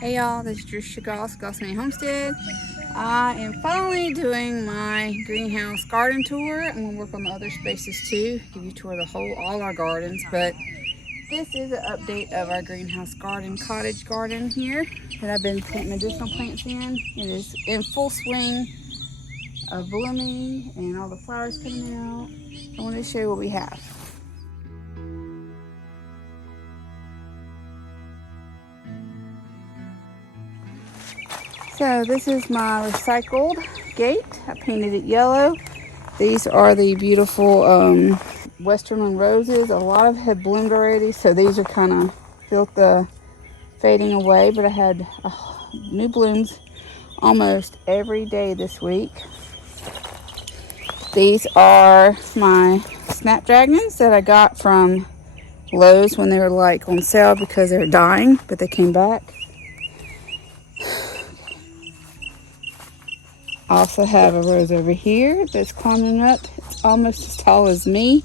Hey y'all, this is Trisha GossMania Homestead. I am finally doing my greenhouse garden tour. I'm going to work on the other spaces too, give you a tour of all our gardens. But this is an update of our greenhouse garden, cottage garden here that I've been planting medicinal plants in. It is in full swing of blooming and all the flowers coming out. I wanted to show you what we have. So this is my recycled gate. I painted it yellow. These are the beautiful Western roses. A lot of have bloomed already, so these are kind of felt the fading away, but I had new blooms almost every day this week. These are my snapdragons that I got from Lowe's when they were like on sale because they were dying, but they came back. I also have a rose over here that's climbing up. It's almost as tall as me.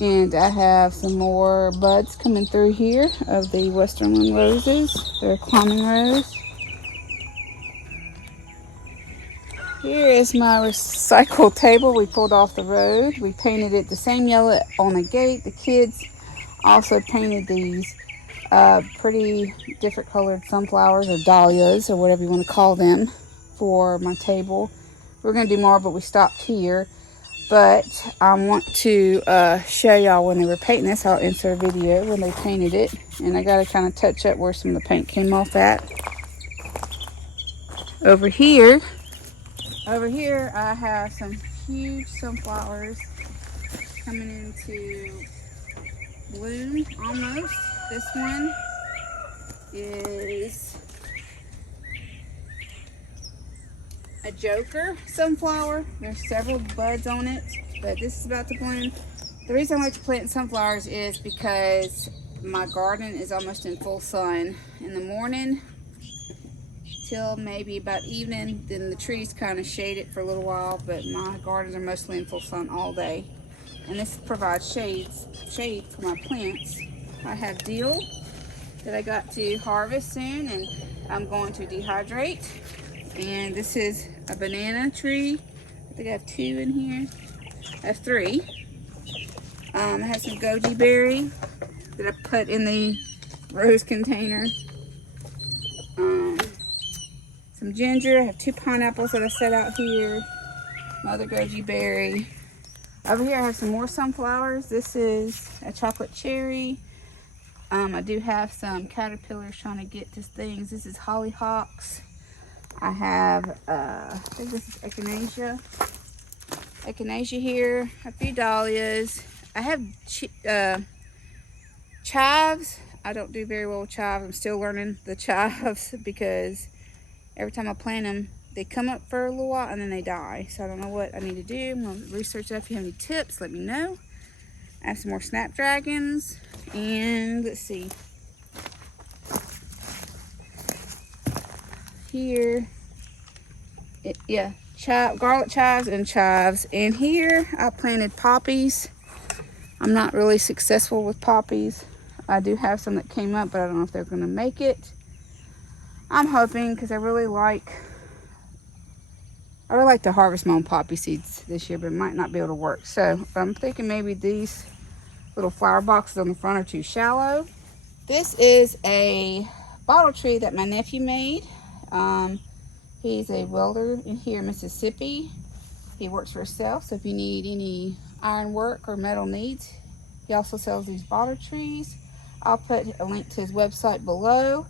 And I have some more buds coming through here of the Western roses. They're a climbing rose. Here is my recycled table we pulled off the road. We painted it the same yellow on the gate. The kids also painted these pretty different colored sunflowers or dahlias or whatever you want to call them for my table. We're going to do more, but we stopped here. But I want to show y'all when they were painting this. I'll insert a video when they painted it. And I got to kind of touch up where some of the paint came off at. Over here I have some huge sunflowers coming into bloom almost. This one is a joker sunflower. There's several buds on it, but this is about to bloom. The reason I like to plant sunflowers is because my garden is almost in full sun in the morning till maybe about evening. Then the trees kind of shade it for a little while, but my gardens are mostly in full sun all day, and this provides shade for my plants. I have dill that I got to harvest soon, and I'm going to dehydrate. And this is a banana tree. I think I have 2 in here. I have 3. I have some goji berry that I put in the rose container. Some ginger. I have 2 pineapples that I set out here. Another goji berry. Over here I have some more sunflowers. This is a chocolate cherry. I do have some caterpillars trying to get to things. This is hollyhocks. I have, I think this is echinacea here, a few dahlias. I have chives. I don't do very well with chives. I'm still learning the chives because every time I plant them, they come up for a little while and then they die. So I don't know what I need to do. I'm going to research that. If you have any tips, let me know. I have some more snapdragons. And let's see. Here, garlic chives and chives. And here I planted poppies. I'm not really successful with poppies. I do have some that came up, but I don't know if they're going to make it. I'm hoping, because I really like to harvest my own poppy seeds this year, but it might not be able to work. So I'm thinking maybe these little flower boxes on the front are too shallow. This is a bottle tree that my nephew made. He's a welder in here in Mississippi. He works for himself, so if you need any iron work or metal needs, he also sells these bottle trees. I'll put a link to his website below.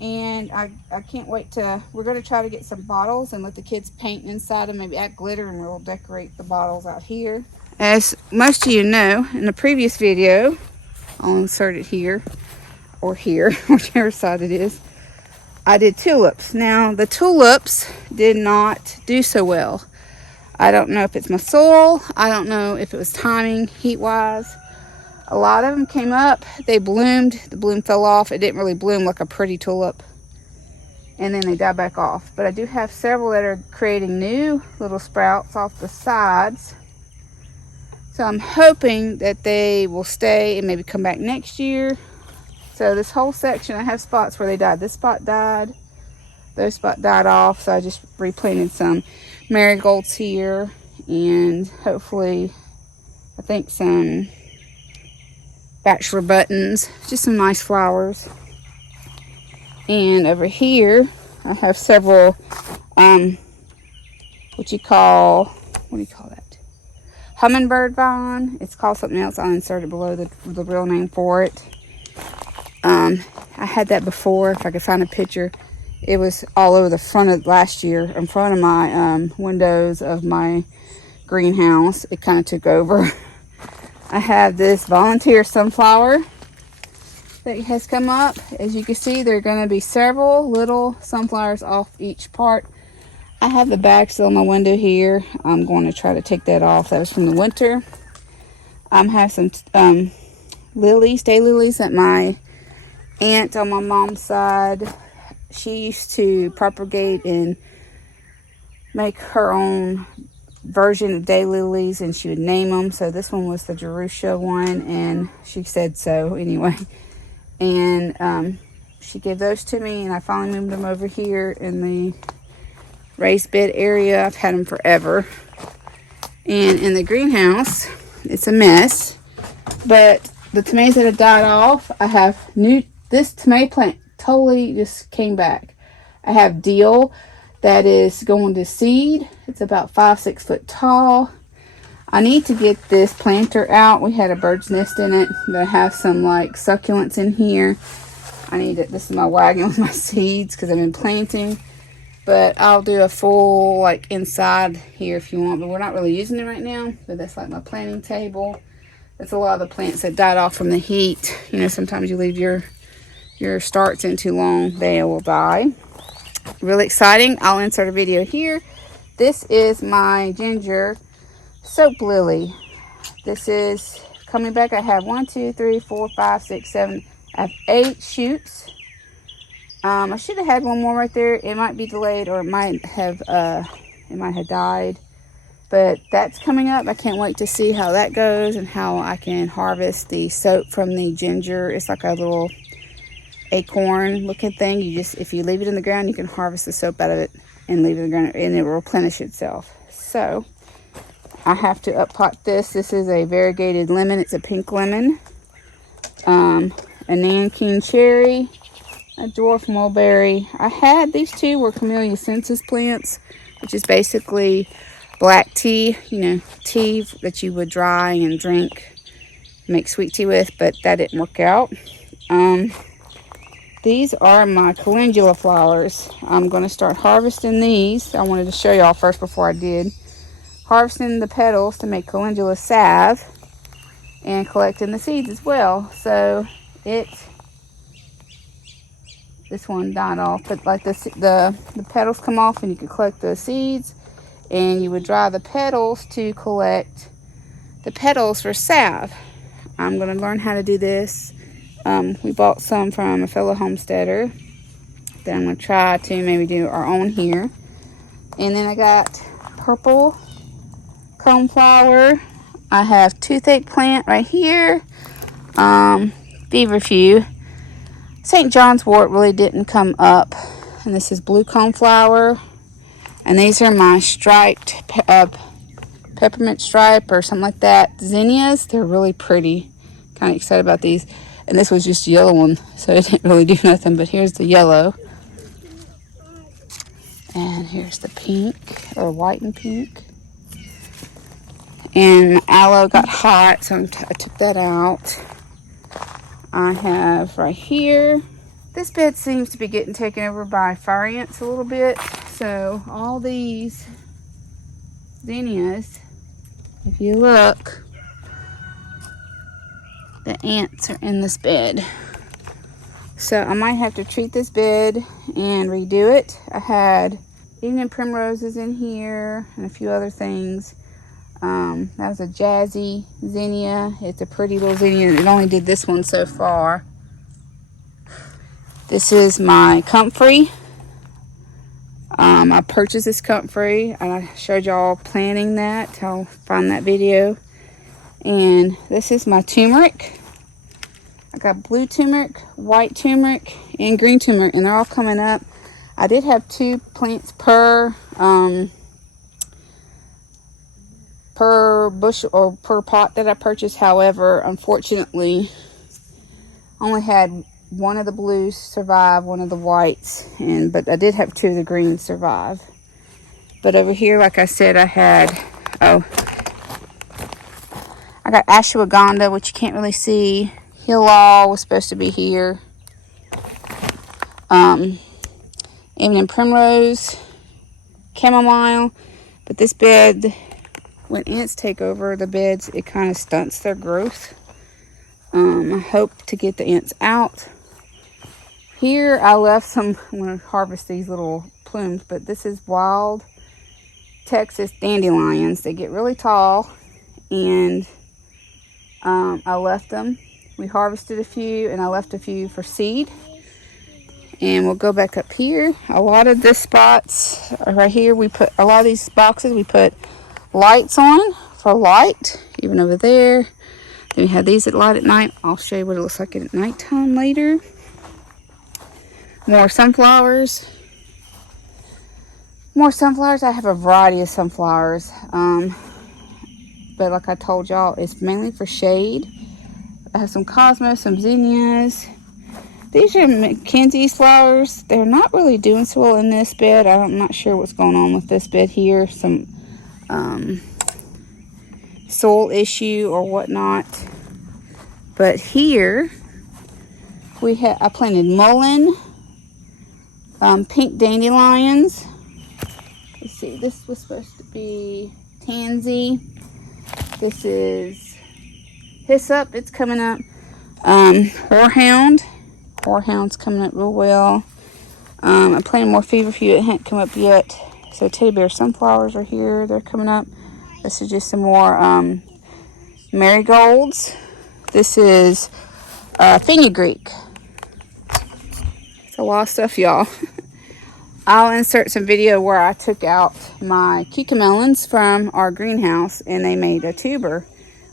And I can't wait we're going to try to get some bottles and let the kids paint inside them, maybe add glitter, and we'll decorate the bottles out here. As most of you know, in the previous video, I'll insert it here or here, whichever side it is, I did tulips. Now, the tulips did not do so well. I don't know if it's my soil. I don't know if it was timing, heat-wise. A lot of them came up. They bloomed. The bloom fell off. It didn't really bloom like a pretty tulip. And then they died back off. But I do have several that are creating new little sprouts off the sides. So I'm hoping that they will stay and maybe come back next year. So this whole section, I have spots where they died. This spot died. Those spot died off. So I just replanted some marigolds here. And hopefully, I think some bachelor buttons. Just some nice flowers. And over here, I have several, what do you call that? Hummingbird vine. It's called something else. I'll insert it below the real name for it. I had that before. If I could find a picture, it was all over the front of last year, in front of my windows of my greenhouse. It kind of took over. I have this volunteer sunflower that has come up. As you can see, there are going to be several little sunflowers off each part. I have the bag still on my window here. I'm going to try to take that off. That was from the winter. I have some lilies, daylilies that my aunt on my mom's side, she used to propagate and make her own version of daylilies, and she would name them. So this one was the Jerusha one, and she said so anyway. And she gave those to me, and I finally moved them over here in the raised bed area. I've had them forever. And in the greenhouse, it's a mess, but the tomatoes that have died off, I have this tomato plant totally just came back. I have deal that is going to seed. It's about 5-6 foot tall. I need to get this planter out. We had a bird's nest in it. I have some like succulents in here. I need it. This is my wagon with my seeds because I've been planting. But I'll do a full like inside here if you want. But we're not really using it right now. But that's like my planting table. That's a lot of the plants that died off from the heat. You know, sometimes you leave your starts in too long, they will die. Really exciting. I'll insert a video here. This is my ginger soap lily. This is coming back. I have 1, 2, 3, 4, 5, 6, 7. I have 8 shoots. I should have had one more right there. It might be delayed, or it might have died. But that's coming up. I can't wait to see how that goes and how I can harvest the soap from the ginger. It's like a little acorn looking thing. If you leave it in the ground, you can harvest the soap out of it and leave it in the ground, and it will replenish itself. So I have to uppot this. This is a variegated lemon. It's a pink lemon. A Nanking cherry. A dwarf mulberry. These two were Camellia sinensis plants, which is basically black tea, you know, tea that you would dry and drink, make sweet tea with, but that didn't work out. These are my calendula flowers. I'm going to start harvesting these. I wanted to show y'all first before I did. Harvesting the petals to make calendula salve and collecting the seeds as well. So this one died off, but like the petals come off and you can collect the seeds, and you would dry the petals to collect the petals for salve. I'm going to learn how to do this. We bought some from a fellow homesteader. Then I'm going to try to maybe do our own here. And then I got purple coneflower. I have toothache plant right here. Feverfew. St. John's wort really didn't come up. And this is blue coneflower. And these are my striped peppermint stripe or something like that zinnias. They're really pretty. Kind of excited about these. And this was just a yellow one, so it didn't really do nothing. But here's the yellow. And here's the pink, or white and pink. And my aloe got hot, so I took that out. I have right here. This bed seems to be getting taken over by fire ants a little bit. So all these zinnias, if you look, the ants are in this bed. So I might have to treat this bed and redo it. I had evening primroses in here and a few other things. That was a jazzy zinnia. It's a pretty little zinnia. It only did this one so far. This is my comfrey. I purchased this comfrey and I showed y'all planting that. I'll find that video. And this is my turmeric. I got blue turmeric, white turmeric, and green turmeric, and they're all coming up. I did have 2 plants per bush or per pot that I purchased. However, unfortunately, I only had one of the blues survive, one of the whites, but I did have 2 of the greens survive. But over here, like I said, I got ashwagandha, which you can't really see. Hilal was supposed to be here. Evening primrose, chamomile. But this bed, when ants take over the beds, it kind of stunts their growth. I hope to get the ants out. Here I left some, I'm going to harvest these little plumes, but this is wild Texas dandelions. They get really tall, and I left them. We harvested a few, and I left a few for seed. And we'll go back up here. A lot of this spots right here, we put a lot of these boxes, we put lights on for light, even over there. Then we have these that light at night. I'll show you what it looks like at nighttime later. More sunflowers. More sunflowers. I have a variety of sunflowers. But like I told y'all, it's mainly for shade. I have some cosmos, some zinnias. These are Mackenzie's flowers. They're not really doing so well in this bed. I'm not sure what's going on with this bed here. Some soil issue or whatnot. But here I planted mullein, pink dandelions. Let's see, this was supposed to be tansy. This is hyssop, it's coming up. Horehound's coming up real well. I'm planting more feverfew, it hadn't come up yet. So teddy bear sunflowers are here, they're coming up. This is just some more marigolds. This is fenugreek. It's a lot of stuff, y'all. I'll insert some video where I took out my cucamelons from our greenhouse and they made a tuber,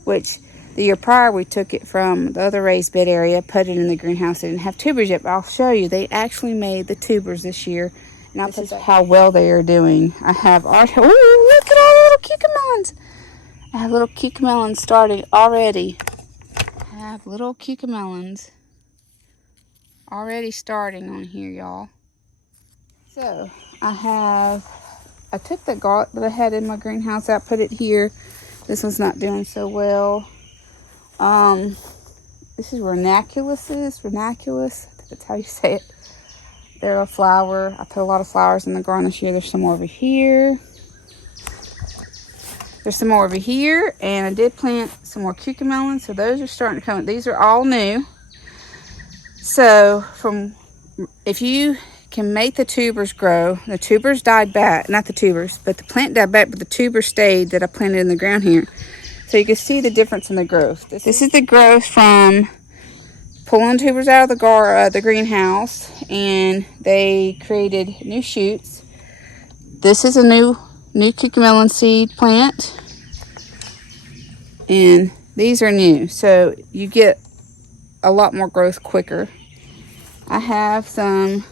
which the year prior we took it from the other raised bed area, put it in the greenhouse. It didn't have tubers yet, but I'll show you. They actually made the tubers this year. And this is how well they are doing. I have, oh, look at all the little cucamelons. I have little cucamelons starting already. I have little cucamelons already starting on here, y'all. So I took the garlic that I had in my greenhouse out, put it here. This one's not doing so well. This is ranunculus. I think that's how you say it. They're a flower. I put a lot of flowers in the garden this year. There's some more over here. There's some more over here, and I did plant some more cucamelons, so those are starting to come. These are all new. So if you can make the tubers grow, the tubers died back, not the tubers, but the plant died back, but the tubers stayed that I planted in the ground here. So you can see the difference in the growth. This is the growth from pulling tubers out of the greenhouse, and they created new shoots. This is a new cucamelon seed plant, and these are new, so you get a lot more growth quicker. I have some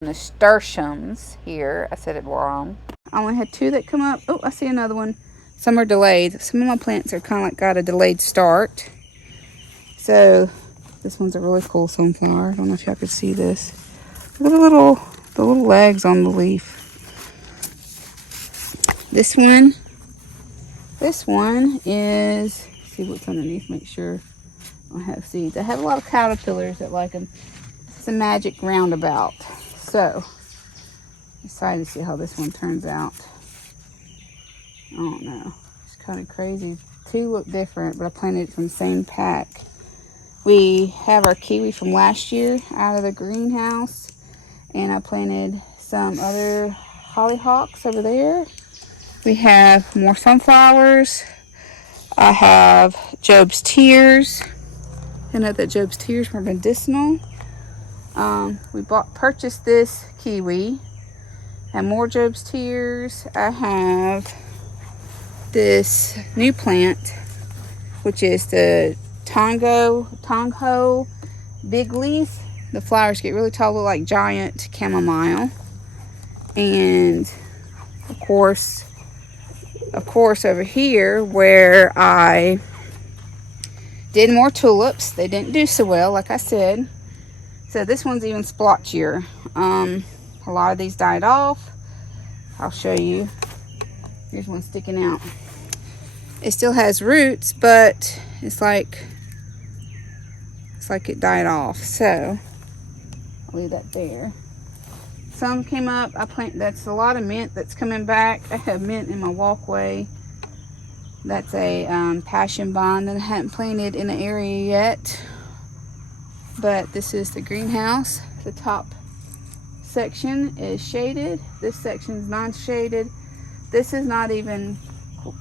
nasturtiums here. I said it wrong. I only had 2 that come up. Oh, I see another one. Some are delayed. Some of my plants are kind of like got a delayed start. So this one's a really cool sunflower. I don't know if y'all could see this. Look at the little legs on the leaf. This one is, let's see what's underneath, make sure I don't have seeds. I have a lot of caterpillars that like them. This is a magic roundabout. So, excited to see how this one turns out. I don't know. It's kind of crazy. 2 look different, but I planted it from the same pack. We have our kiwi from last year out of the greenhouse, and I planted some other hollyhocks over there. We have more sunflowers. I have Job's Tears. I know that Job's Tears were medicinal. We purchased this kiwi. And more Job's Tears. I have this new plant, which is the Tongho big leaf. The flowers get really tall, look like giant chamomile. And of course over here where I did more tulips, they didn't do so well, like I said. So this one's even splotchier. A lot of these died off. I'll show you. Here's one sticking out. It still has roots, but it's like it died off. So I'll leave that there. Some came up. That's a lot of mint that's coming back. I have mint in my walkway. That's a passion vine that I hadn't planted in the area yet. But this is the greenhouse. The top section is shaded. This section is non-shaded. This is not even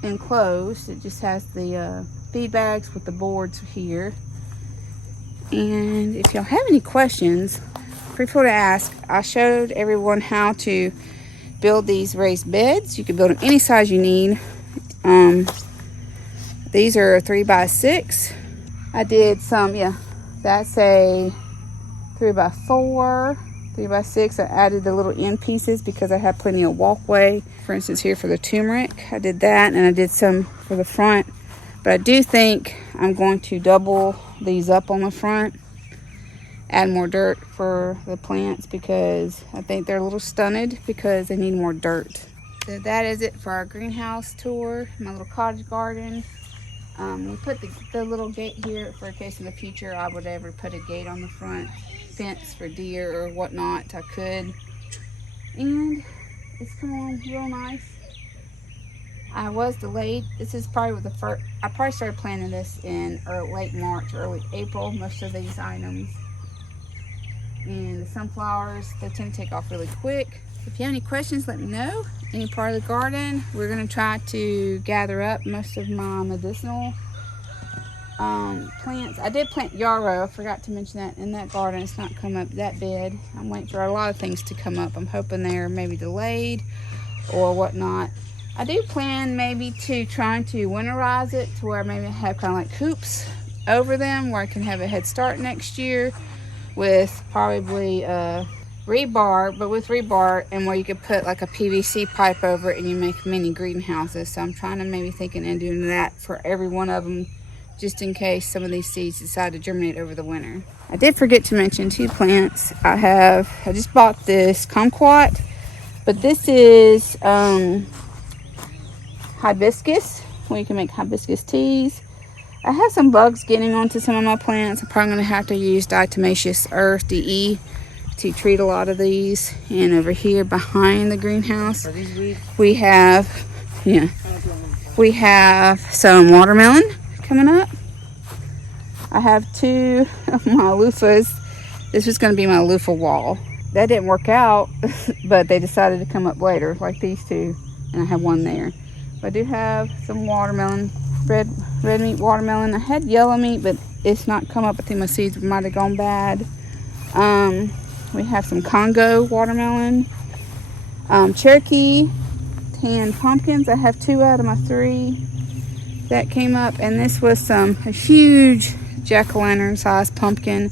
enclosed. It just has the feed bags with the boards here. And if y'all have any questions, feel free to ask. I showed everyone how to build these raised beds. You can build them any size you need. These are 3x6. I did some, that's a 3x4, 3x6. I added the little end pieces because I have plenty of walkway. For instance, here for the turmeric, I did that, and I did some for the front. But I do think I'm going to double these up on the front, add more dirt for the plants because I think they're a little stunted because they need more dirt. So that is it for our greenhouse tour, my little cottage garden. We put the little gate here for a case in the future I would ever put a gate on the front fence for deer or whatnot. I could. And it's come along real nice. I was delayed. This is probably the first. I probably started planting this in late March, early April. Most of these items. And the sunflowers, they tend to take off really quick. If you have any questions, let me know. Any part of the garden, we're going to try to gather up most of my medicinal plants. I did plant yarrow. I forgot to mention that in that garden. It's not come up that big. I'm waiting for a lot of things to come up. I'm hoping they're maybe delayed or whatnot. I do plan maybe to try to winterize it to where maybe I have kind of like hoops over them where I can have a head start next year with probably rebar, but with rebar, and where you could put like a PVC pipe over it and you make mini greenhouses. So I'm trying to maybe thinking and doing that for every one of them, just in case some of these seeds decide to germinate over the winter. I did forget to mention 2 plants. I just bought this kumquat, but this is hibiscus, where you can make hibiscus teas. I have some bugs getting onto some of my plants. I'm probably going to have to use diatomaceous earth, DE, to treat a lot of these. And over here behind the greenhouse, we have some watermelon coming up. I have 2 of my loofahs. This was going to be my loofah wall. That didn't work out, but they decided to come up later, like these 2, and I have 1 there. But I do have some watermelon, red meat watermelon. I had yellow meat, but it's not come up. I think my seeds might have gone bad. We have some Congo watermelon, Cherokee canned pumpkins. I have 2 out of my 3 that came up, and this was a huge jack-o'-lantern sized pumpkin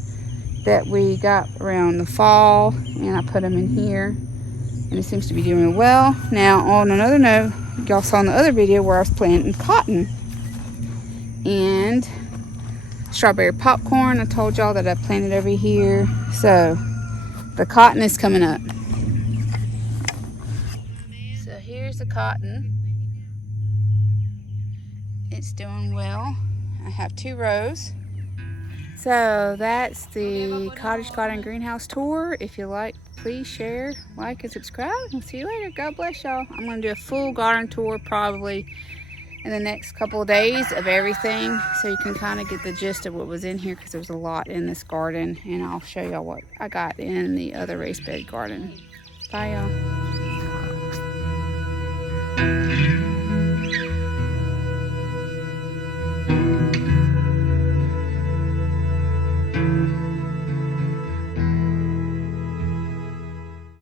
that we got around the fall, and I put them in here, and it seems to be doing well. Now, on another note, y'all saw in the other video where I was planting cotton and strawberry popcorn. I told y'all that I planted over here, so the cotton is coming up. So here's the cotton. It's doing well. I have 2 rows. So that's the cottage garden greenhouse tour. If you like, please share, like, and subscribe. We'll see you later. God bless y'all. I'm going to do a full garden tour probably in the next couple of days of everything, so you can kind of get the gist of what was in here, because there's a lot in this garden, and I'll show y'all what I got in the other raised bed garden. Bye y'all.